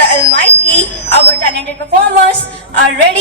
the Almighty, our talented performers are ready.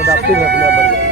Adaptive है अपने आप बन गया।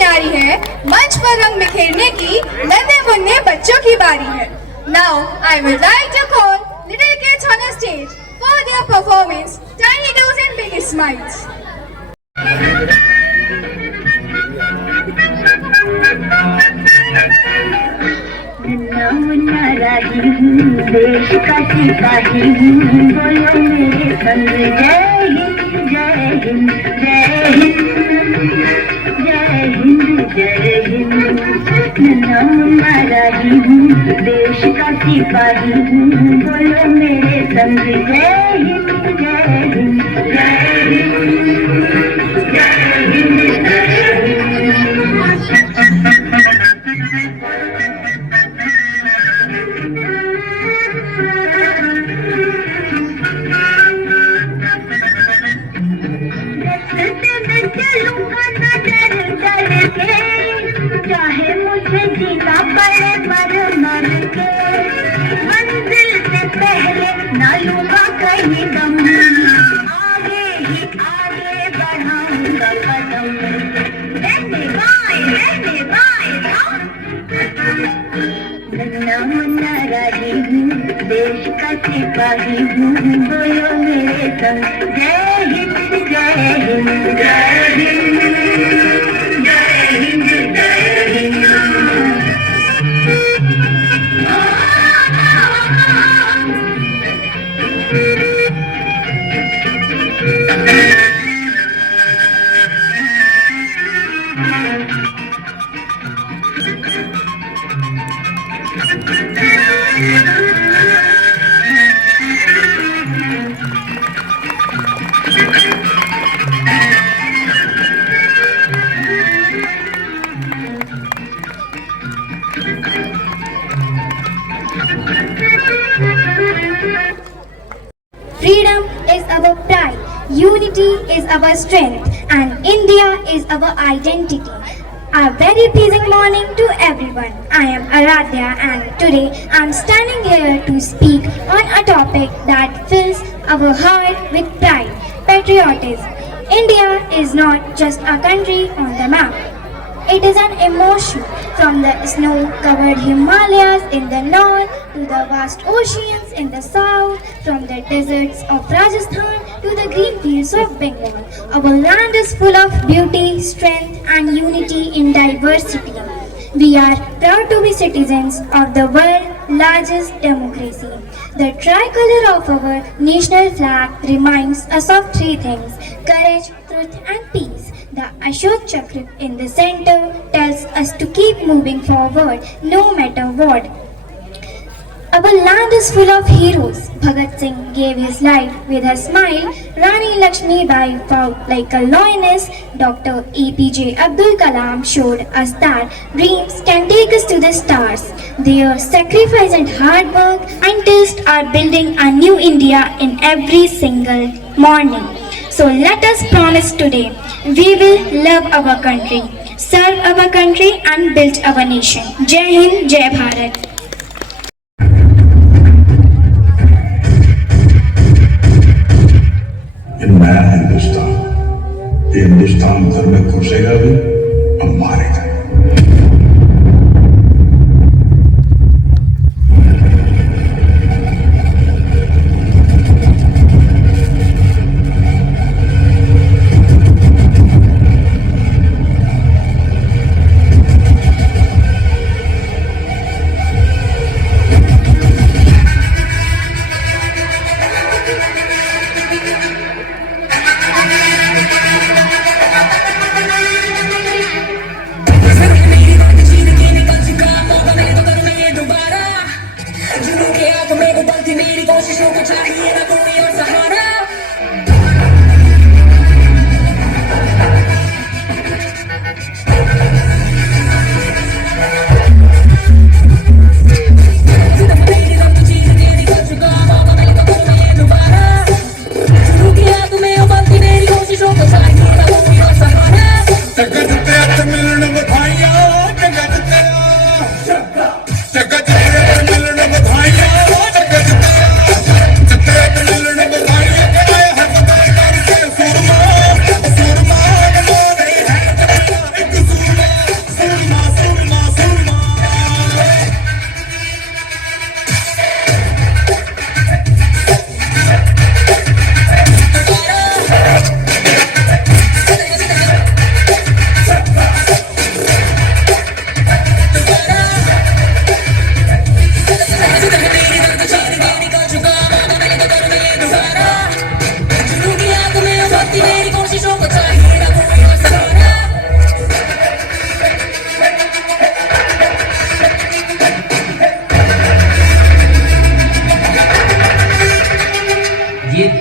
न्यारी है, मंच पर रंग बिखेरने की नन्हे मुन्ने बच्चों की बारी है. Now I would like to call little kids on the stage for their performance, tiny do's and big smiles. Munna राही हूँ, देश का सिपाही हूँ, बोलो मेरे संग जय हिंद जय हिंद जय हिंद जय हिंद जय हिंद. मुन्ना राही हूँ, देश का सिपाही हूँ, बोलो मेरे संग जय हिंद जय हिंद जय हिंद जय हिंद जय चाहे मुझे जीना पड़े मर मर के, मंजिल से पहले न लूंगा कहीं दम, आगे ही आगे बढ़ाऊंगा कदम. रहने बाएं मुन्ना राही हूँ, देश का सिपाही हूँ, बोलो मेरे संग जय हिंद जय हिंद जय हिंद जय हिंद जय Hind. Freedom is our pride, unity is our strength, and India is our identity. A very pleasing morning to everyone. I am Aradhya and today I am standing here to speak on a topic that fills our heart with pride, patriotism. India is not just a country on the map. It is an emotion, from the snow-covered Himalayas in the north to the vast oceans in the south, from the deserts of Rajasthan to the green fields of Bengal. Our land is full of beauty, strength and unity in diversity. We are proud to be citizens of the world's largest democracy. The tricolor of our national flag reminds us of three things: courage, truth and peace. The Ashok Chakra in the center tells us to keep moving forward no matter what. Our land is full of heroes. Bhagat Singh gave his life with a smile. Rani Lakshmibai fought like a lioness. Dr. APJ Abdul Kalam showed us that dreams can take us to the stars. Their sacrifice and hard work and taste are building a new India in every single morning. So let us promise today, we will love our country, serve our country and build our nation. Jai Hind, Jai Bharat. ये नया हिंदुस्तान, ये हिंदुस्तान भर में घुसेगा भी और मारेगा. जगत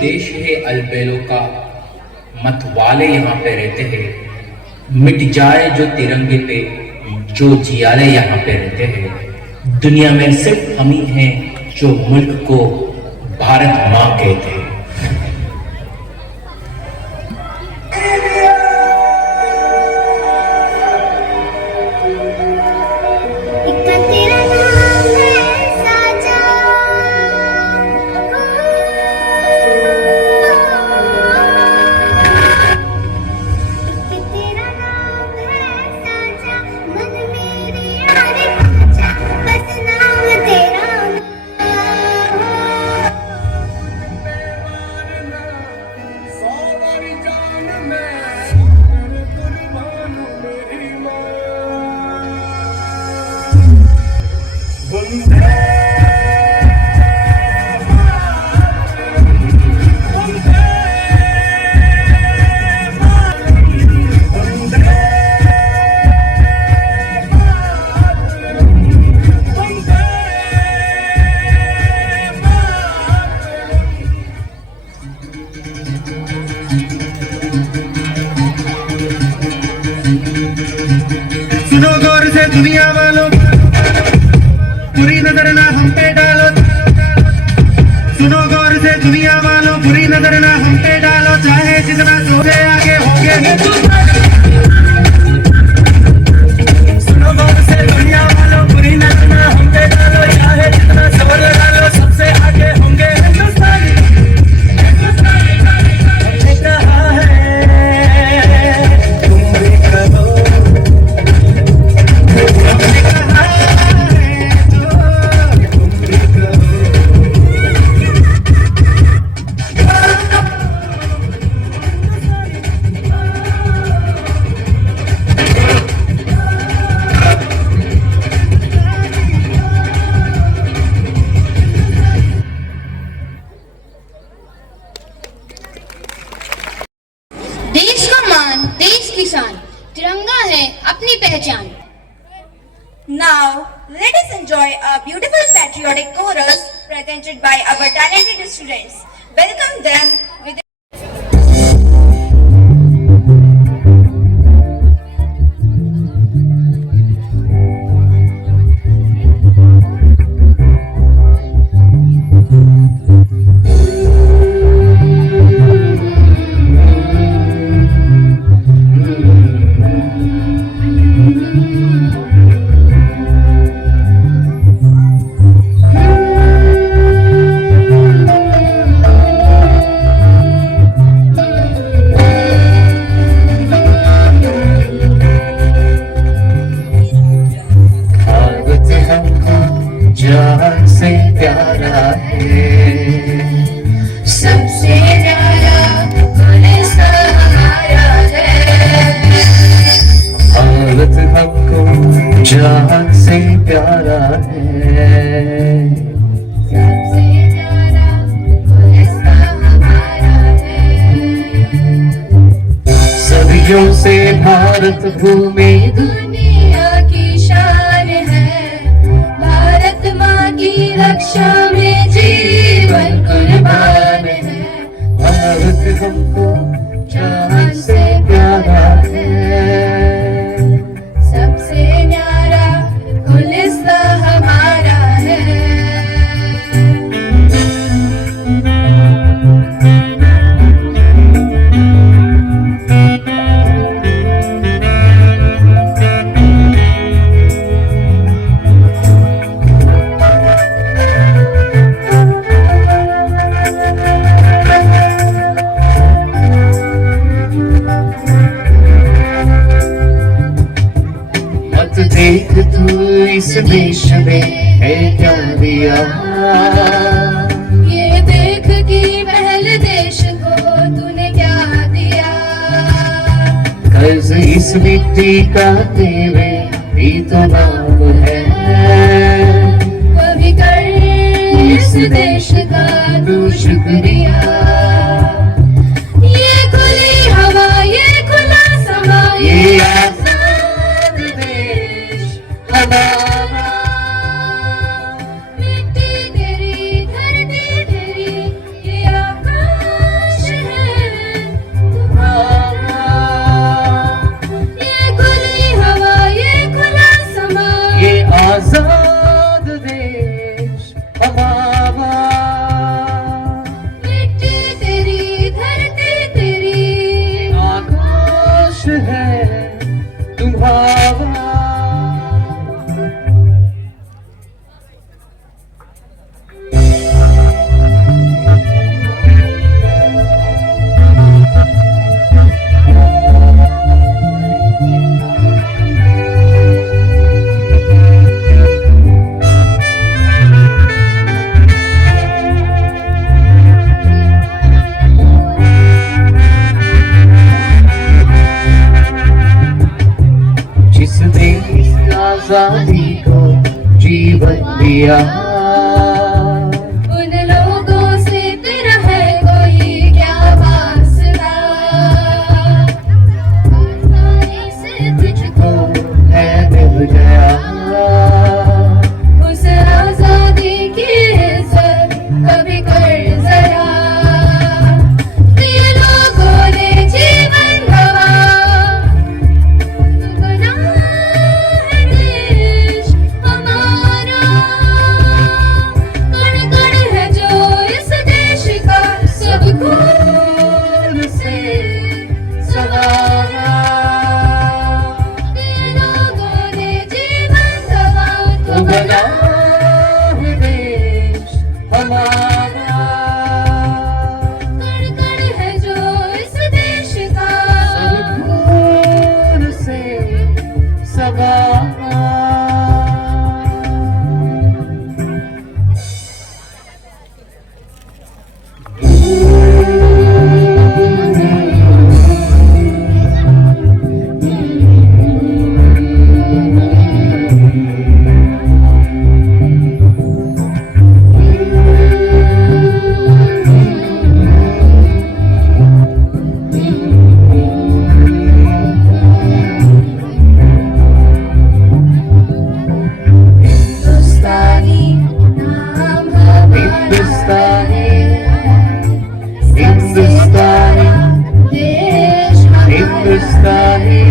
देश है अलबेलों का, मत वाले यहाँ पे रहते हैं। मिट जाए जो तिरंगे पे जो जियाले यहाँ पे रहते हैं। दुनिया में सिर्फ हम ही हैं जो मुल्क को भारत माँ कहते हैं। सुनो गौर से दुनिया वालों, बुरी नजर ना हम पे डालो। सुनो गौर से दुनिया वालों, बुरी नजर ना हम पे डालो। चाहे जितना जोरे आगे होंगे सुनो गौर से दुनिया वालों, बुरी नजर ना हम पे डालो। चाहे जितना जोर लगा लो, सबसे आगे होंगे हिंदुस्तानी। हमने कहा है तुम भी कहो, देश का मान, देश की शान, तिरंगा है अपनी पहचान। Now, let us enjoy a beautiful patriotic chorus presented by our talented students. Welcome them with जान से प्यारा है, सबसे प्यारा हमारा है। भारत हमको जान से प्यारा है, सबसे प्यारा हमारा है। सदियों से भारत भूमि दुनिया की शान है। भारत माँ की रक्षा में जीवन कुर्बान है। भारत हमको जान से प्यारा है, सबसे न्यारा गुलिस्तान हमारा है। देख तू इस देश में है क्या दिया, ये देख कि पहले देश को तूने क्या दिया। कर्ज इस मिट्टी का तेरे भी तो नाम है, कभी कर इस देश का तू शुक्रिया। ये खुली हवा, ये खुला समा, ये आजाद देश हमारा। मिट्टी तेरी, धरती तेरी, ये आकाश आजाद देश हमारा, मिट्टी तेरी, धरती तेरी, आकाश है तुम्हारा। जिस देश आजादी को जीवन दिया, उन लोगों से तेरा है कोई क्या वास्ता, आसानी से तुझको है मिल गया। उस आजादी की इज्जत कभी कर जरा, ये लोगों ने जीवन गवा, बना है देश हमारा, कण कण है जो इस देश का, सब खून से सवारा, ये लोगों ने जीवन गवा, तो बना है देश हमारा, कण कण है जो इस देश का, खून से सवारा। हिंदुस्तानी नाम हमारा, हिंदुस्तानी, देश हिंदुस्तानी,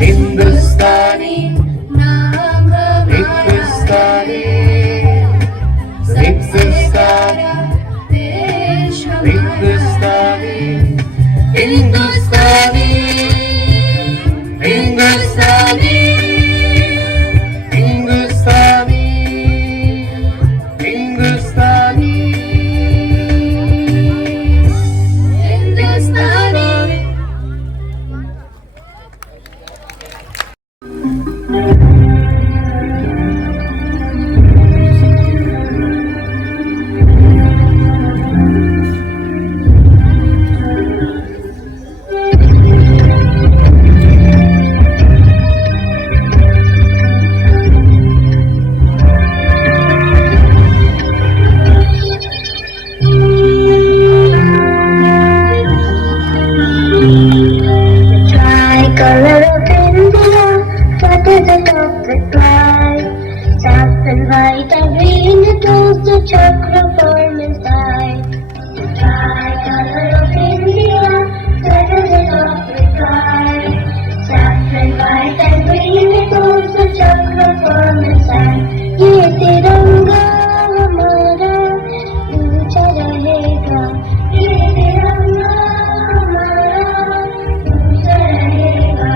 हिंदुस्तानी, नाम हिंदुस्तानी, हमारा, देश हिंदुस्तानी, हिंदुस्तानी, हिंदुस्तानी, हिंदुस्तानी, हिंदुस्तानी, हिंदुस्तानी। Tricolor of India, what is the top that fly? South and white and green, it goes the chakra form inside. Tricolor of India, what is the top that fly? South and white and green, it goes the chakra form inside. ये तिरंगा हमारा ऊंचा रहेगा, ये तिरंगा हमारा ऊंचा रहेगा।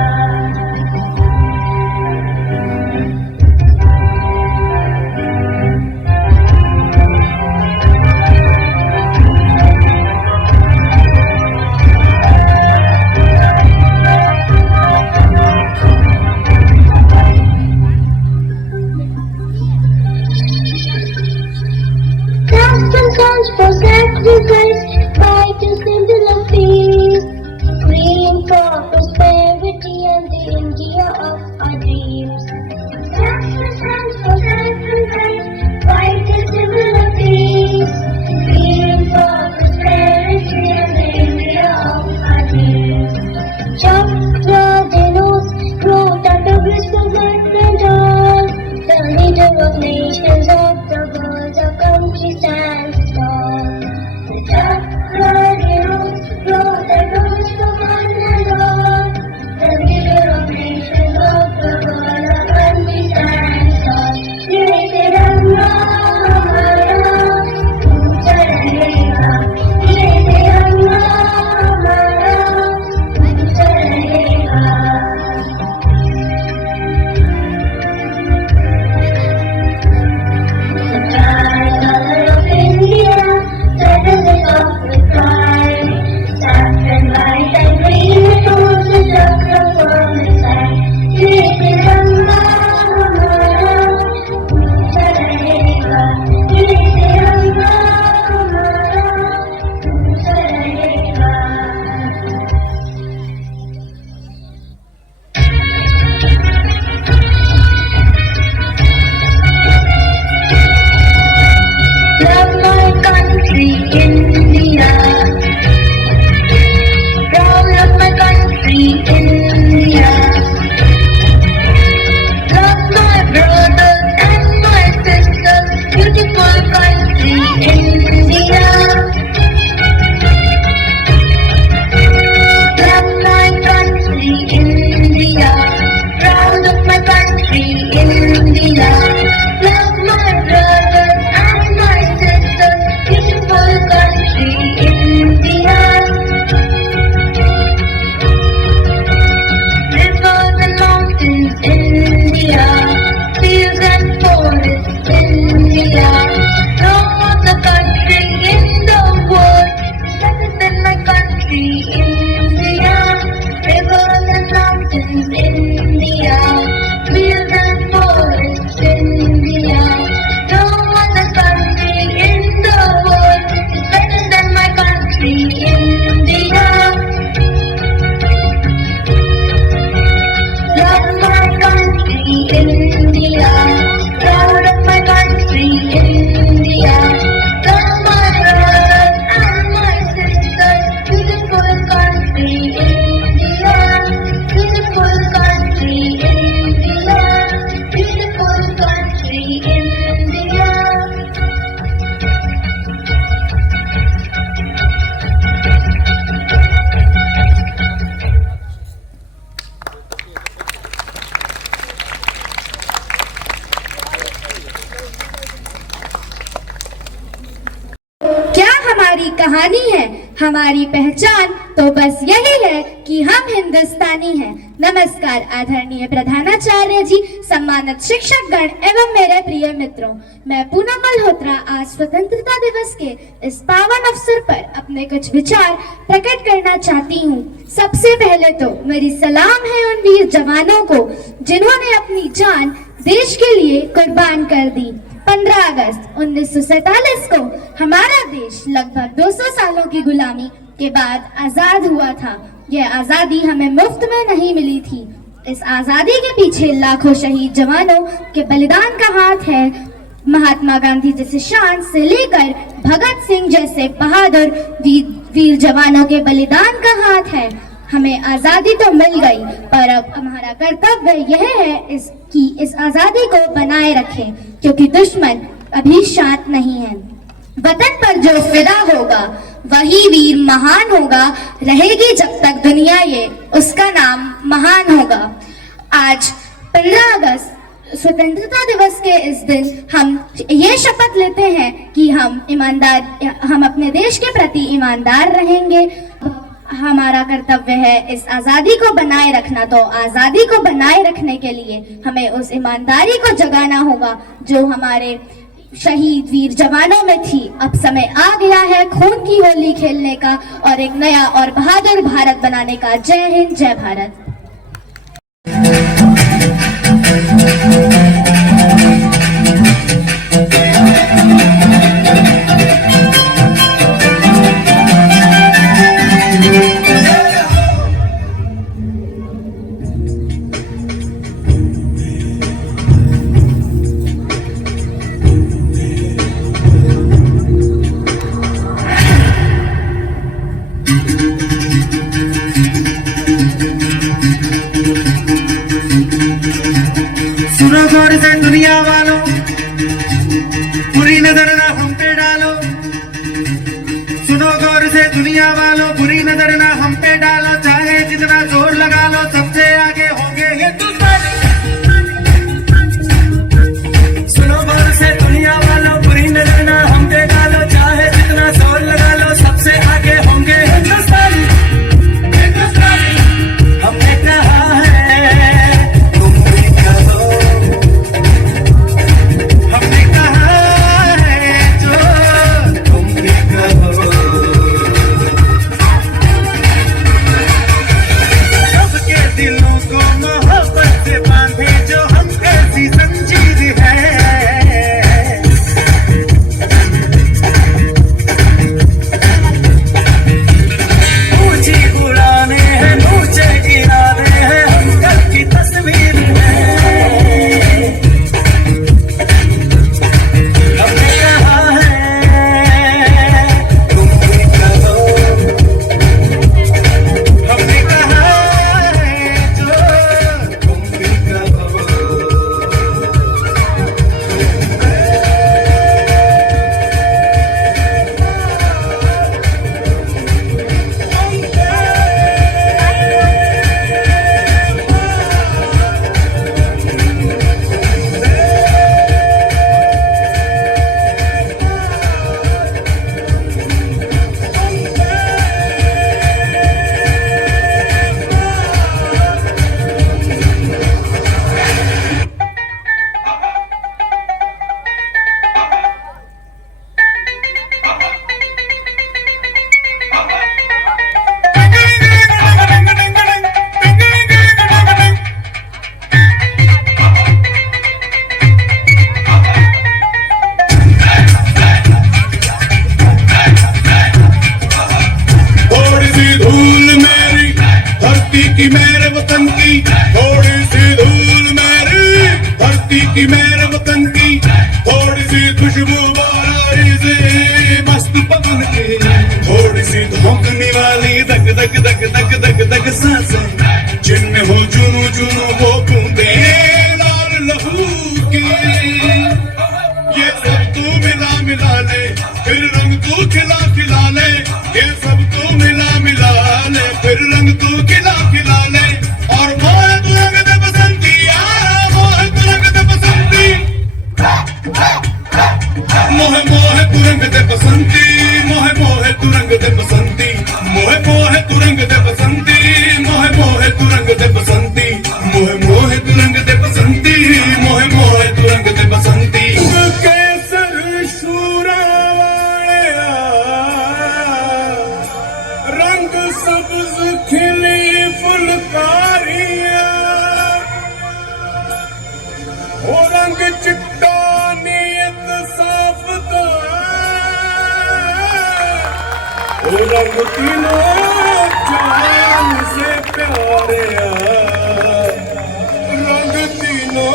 हमारी कहानी है, हमारी पहचान तो बस यही है कि हम हिंदुस्तानी हैं। नमस्कार आदरणीय प्रधानाचार्य जी, सम्मानित शिक्षक गण एवं मेरे प्रिय मित्रों, मैं पूनम मल्होत्रा आज स्वतंत्रता दिवस के इस पावन अवसर पर अपने कुछ विचार प्रकट करना चाहती हूँ। सबसे पहले तो मेरी सलाम है उन वीर जवानों को जिन्होंने अपनी जान देश के लिए कुर्बान कर दी। 15 अगस्त 1947 को हमारा देश लगभग 200 सालों की गुलामी के बाद आजाद हुआ था। यह आजादी हमें मुफ्त में नहीं मिली थी। इस आजादी के पीछे लाखों शहीद जवानों के बलिदान का हाथ है। महात्मा गांधी जैसे शान से लेकर भगत सिंह जैसे बहादुर वीर जवानों के बलिदान का हाथ है। हमें आजादी तो मिल गई, पर अब हमारा कर्तव्य यह है कि इस आजादी को बनाए रखें, क्योंकि दुश्मन अभी शांत नहीं है। वतन पर जो फिदा होगा वही वीर महान होगा। रहेगी जब तक दुनिया ये, उसका नाम महान होगा। आज 15 अगस्त स्वतंत्रता दिवस के इस दिन हम ये शपथ लेते हैं कि हम अपने देश के प्रति ईमानदार रहेंगे। हमारा कर्तव्य है इस आजादी को बनाए रखना, तो आजादी को बनाए रखने के लिए हमें उस ईमानदारी को जगाना होगा जो हमारे शहीद वीर जवानों में थी। अब समय आ गया है खून की होली खेलने का और एक नया और बहादुर भारत बनाने का। जय हिंद, जय भारत। सुनो गौर से दुनिया वालों, बुरी नजर ना हम पे डालो। सुनो गौर से दुनिया वालों, बुरी नजर ना हम पे डालो। चाहे जितना जोर लगा लो, सबसे आगे होंगे हिंदुस्तानी। सुनो गौर से दुनिया वालों, बुरी नजर ना हम पे डालो। चाहे जितना जोर लगा लो, सबसे आगे होंगे हिंदुस्तानी। हमने कहा है तुम भी कहो, हमने कहा है जो तुम भी कहो। सबके दिलों को मोहब्बत से बांधे जो हम कैसी जंजीर है। ऊंची उड़ाने हैं, ऊंचे गिराने हैं, हम कल की तस्वीर है। हमने कहा है तुम भी कहो, हमने कहा है जो तुम भी कहो। थोड़ी सी धूल मेरी धरती की, मेरे वतन की। थोड़ी सी धूल मेरी धरती की, मेरे वतन की। थोड़ी सी खुशबू बारारी से मस्त पवन की। थोड़ी सी धोंकने वाली दग दग दग दग दग दग सांसें, जिनमें हो जुनू जुनू वो बूंदे लाल लहू की। ये सब तू मिला मिला ले, फिर रंग तू खिला खिला ले। ये सब तू मिला मिला ले, फिर रंग तू खिला खिला ले। और मोहे तू रंग दे बसंती यारा, मोहे तू रंग दे बसंती। मोहे मोहे तू रंग दे बसंती, मोहे मोहे ओ रंग चिट्टा नीयत साफ दा ओ रंग तीनों जान से प्यारे रंग तीनों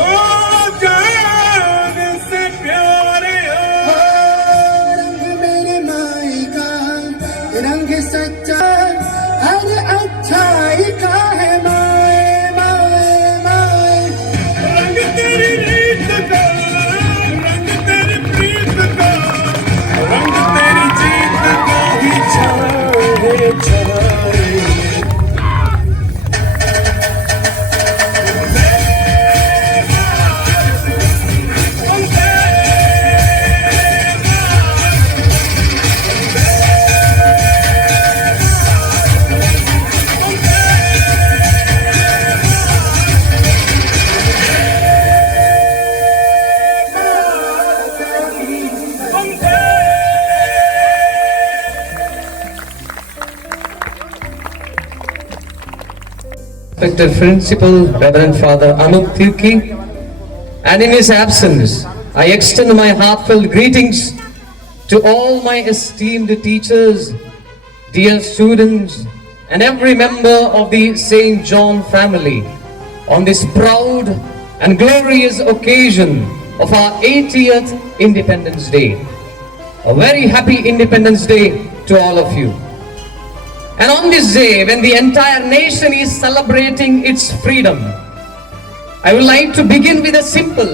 जान से प्यारे रंग मेरे माई का रंग सच्चा हर अच्छाई का है माए माए माए रंग तेरी रीत का रंग तेरी प्रीत का रंग तेरी जीत का ही छाए छाए Respected Principal, Reverend Father Anup Tirki, and in his absence, I extend my heartfelt greetings to all my esteemed teachers, dear students, and every member of the St. John family on this proud and glorious occasion of our 80th Independence Day. A very happy Independence Day to all of you. And on this day, when the entire nation is celebrating its freedom, I would like to begin with a simple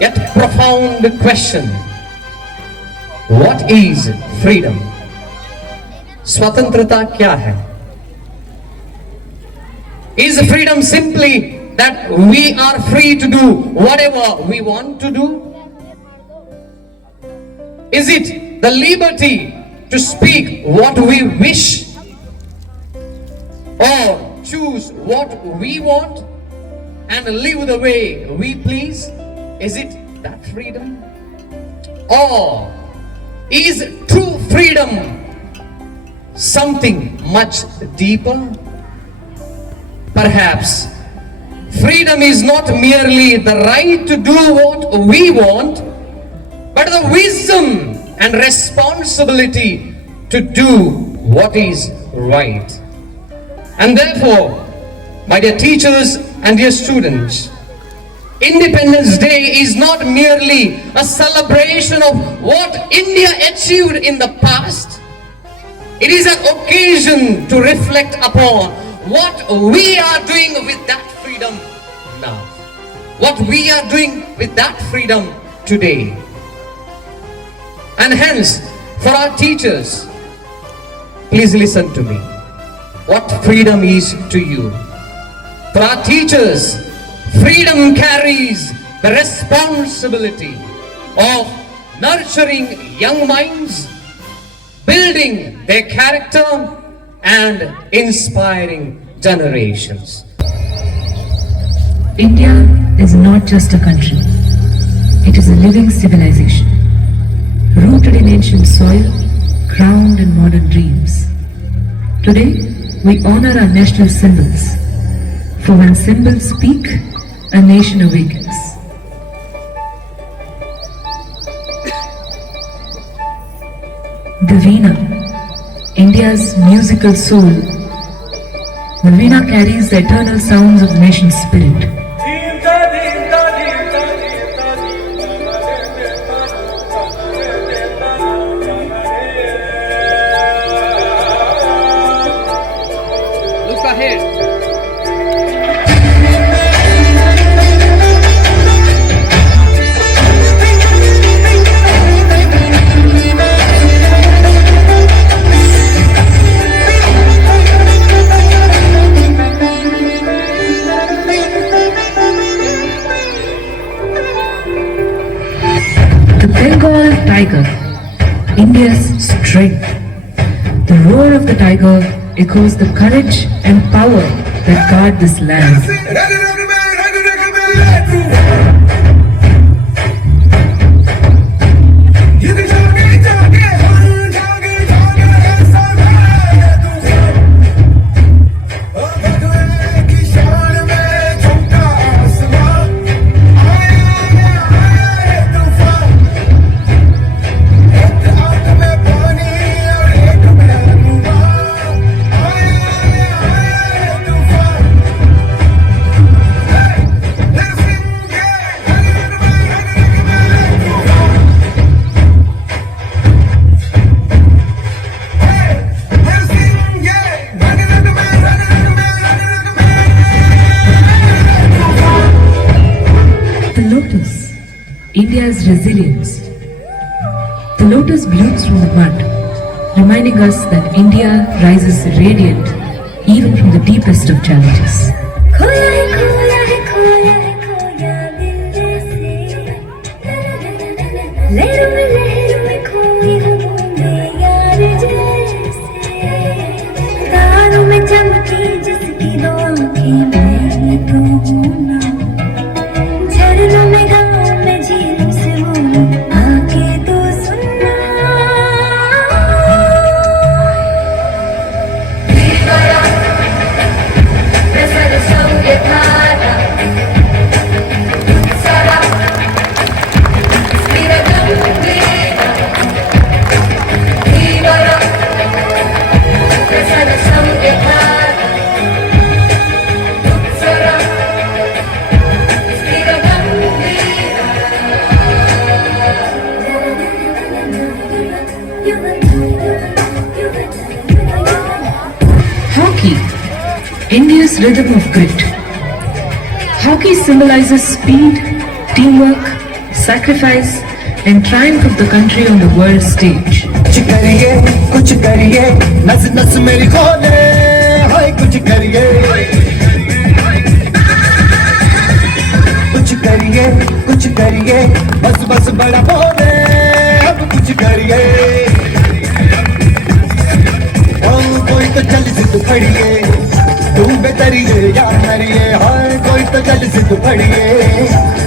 yet profound question. What is freedom? Swatantrata kya hai? Is freedom simply that we are free to do whatever we want to do? Is it the liberty to speak what we wish? Or choose what we want and live the way we please? Is it that freedom? Or is true freedom something much deeper? Perhaps freedom is not merely the right to do what we want, but the wisdom and responsibility to do what is right. And therefore, my dear teachers and dear students, Independence Day is not merely a celebration of what India achieved in the past. It is an occasion to reflect upon what we are doing with that freedom now. What we are doing with that freedom today. And hence, for our teachers, please listen to me. What freedom is to you. For our teachers, freedom carries the responsibility of nurturing young minds, building their character, and inspiring generations. India is not just a country. It is a living civilization, rooted in ancient soil, crowned in modern dreams. Today, we honor our national symbols, for when symbols speak, a nation awakens. The Veena, India's musical soul. The Veena carries the eternal sounds of the nation's spirit. Look ahead. Bengal tiger, India's strength. The roar of the tiger echoes the courage and power that guard this land. India's resilience. The lotus blooms from the mud, reminding us that India rises radiant even from the deepest of challenges. खोया है खोया है खोया है खोया दिल से लहरों में खोई हूँ मैं यार जैसे तारों में चमकी जिसकी दो आँखें मैं तो हूँ ना झरनों में गाँव में झीलों से वो आके तो सुनना Hockey, India's rhythm of grit. Hockey symbolizes speed, teamwork, sacrifice, and triumph of the country on the world stage. कुछ करिए नस नस मेरी खोले हाय कुछ करिए बस बस बड़ा बोले अब कुछ करिए ओ कोई तो चल जिद फड़िए तू बेतरिए या मरिए हाय कोई तो चल जिद फड़िए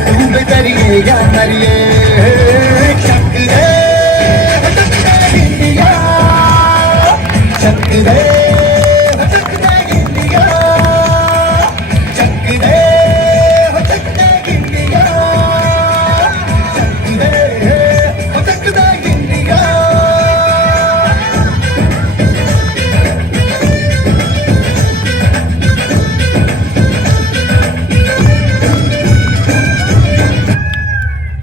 तू बेतरिए या मरिए शक रे इंडिया शक रे इंडिया शक रे इंडिया शक रे India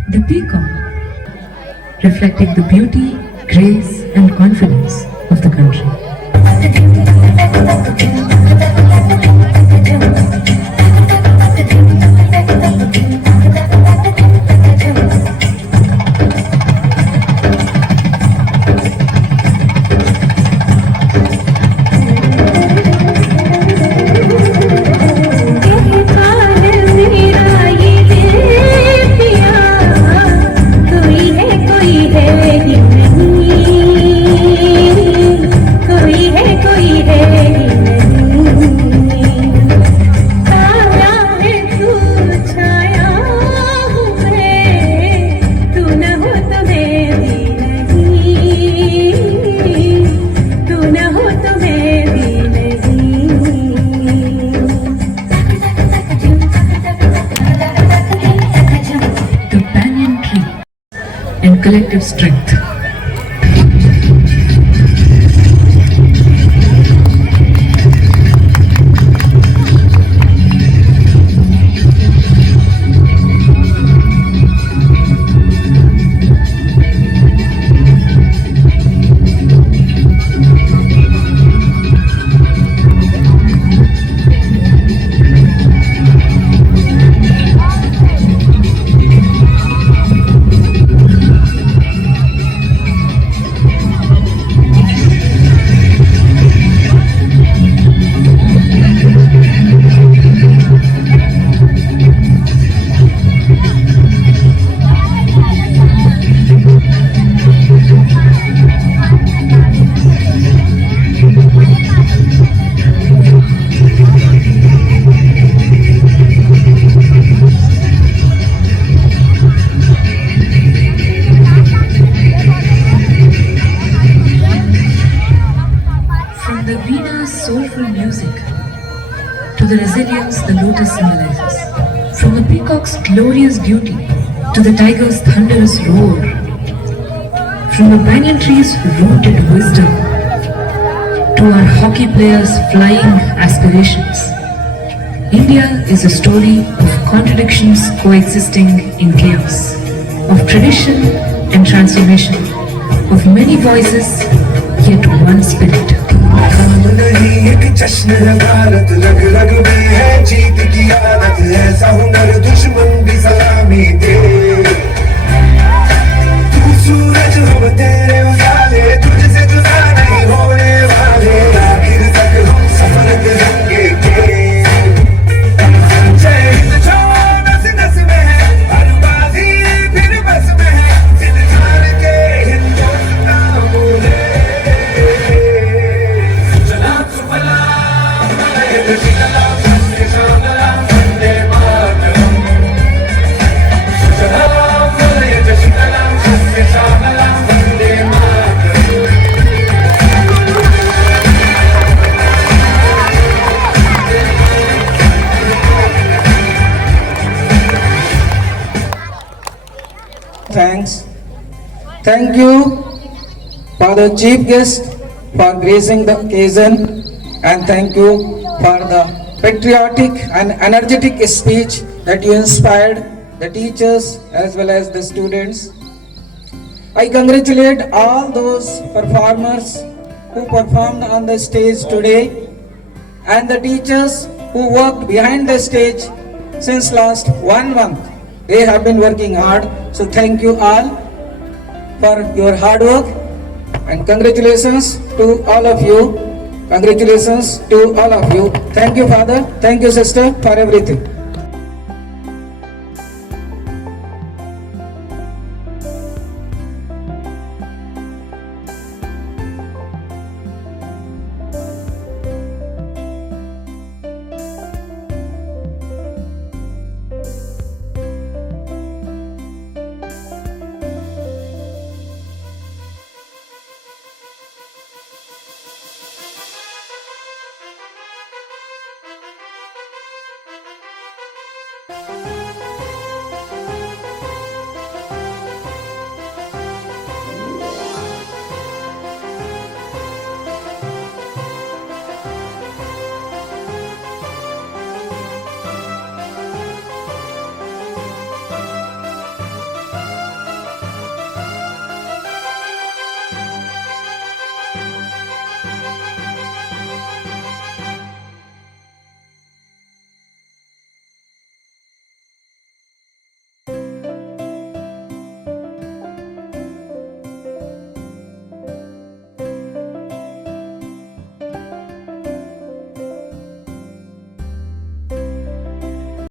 The peacock, reflecting the beauty, grace, and confidence of the country. And collective strength. To the resilience the lotus symbolizes. From the peacock's glorious beauty to the tiger's thunderous roar. From the banyan tree's rooted wisdom to our hockey players' flying aspirations. India is a story of contradictions coexisting in chaos, of tradition and transformation, of many voices, yet one spirit. नहीं एक जश्न है भारत रग रग में है जीत की आदत ऐसा हुनर दुश्मन भी सलामी दे thanks. Thank you, Father Chief Guest, for gracing the occasion, and thank you for the patriotic and energetic speech that you inspired the teachers as well as the students. I congratulate all those performers who performed on the stage today and the teachers who worked behind the stage since last 1 month. They have been working hard. So thank you all for your hard work and congratulations to all of you. Congratulations to all of you. Thank you, Father. Thank you, Sister, for everything.